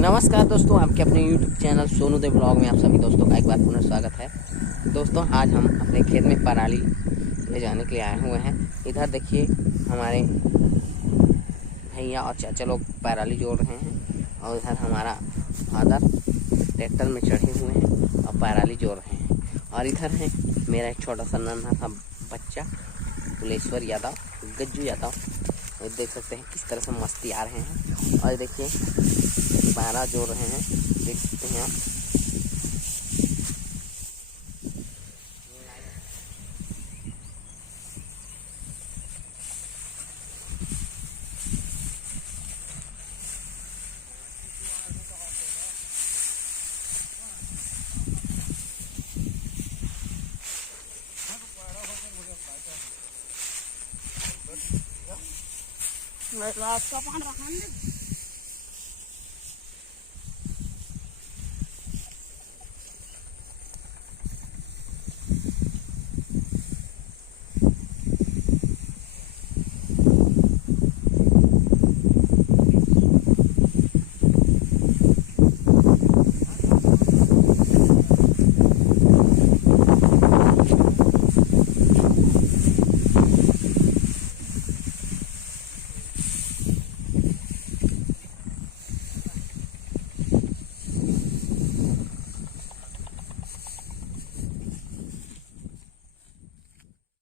नमस्कार दोस्तों, आपके अपने YouTube चैनल सोनू दे ब्लॉग में आप सभी दोस्तों का एक बार पुनः स्वागत है। दोस्तों, आज हम अपने खेत में पराली ले जाने के लिए आए हुए हैं। इधर देखिए, हमारे भैया और चाचा लोग पराली जोड़ रहे हैं और इधर हमारा फादर ट्रैक्टर में चढ़े हुए हैं और पराली जोड़ रहे हैं। और इधर है मेरा एक छोटा सा नन्हा सा बच्चा कुलेश्वर यादव, गज्जू यादव। देख सकते हैं किस तरह से मस्ती आ रहे हैं। और देखिए पारा जोड़ रहे हैं, देख सकते हैं आप। रास्ता पान रखा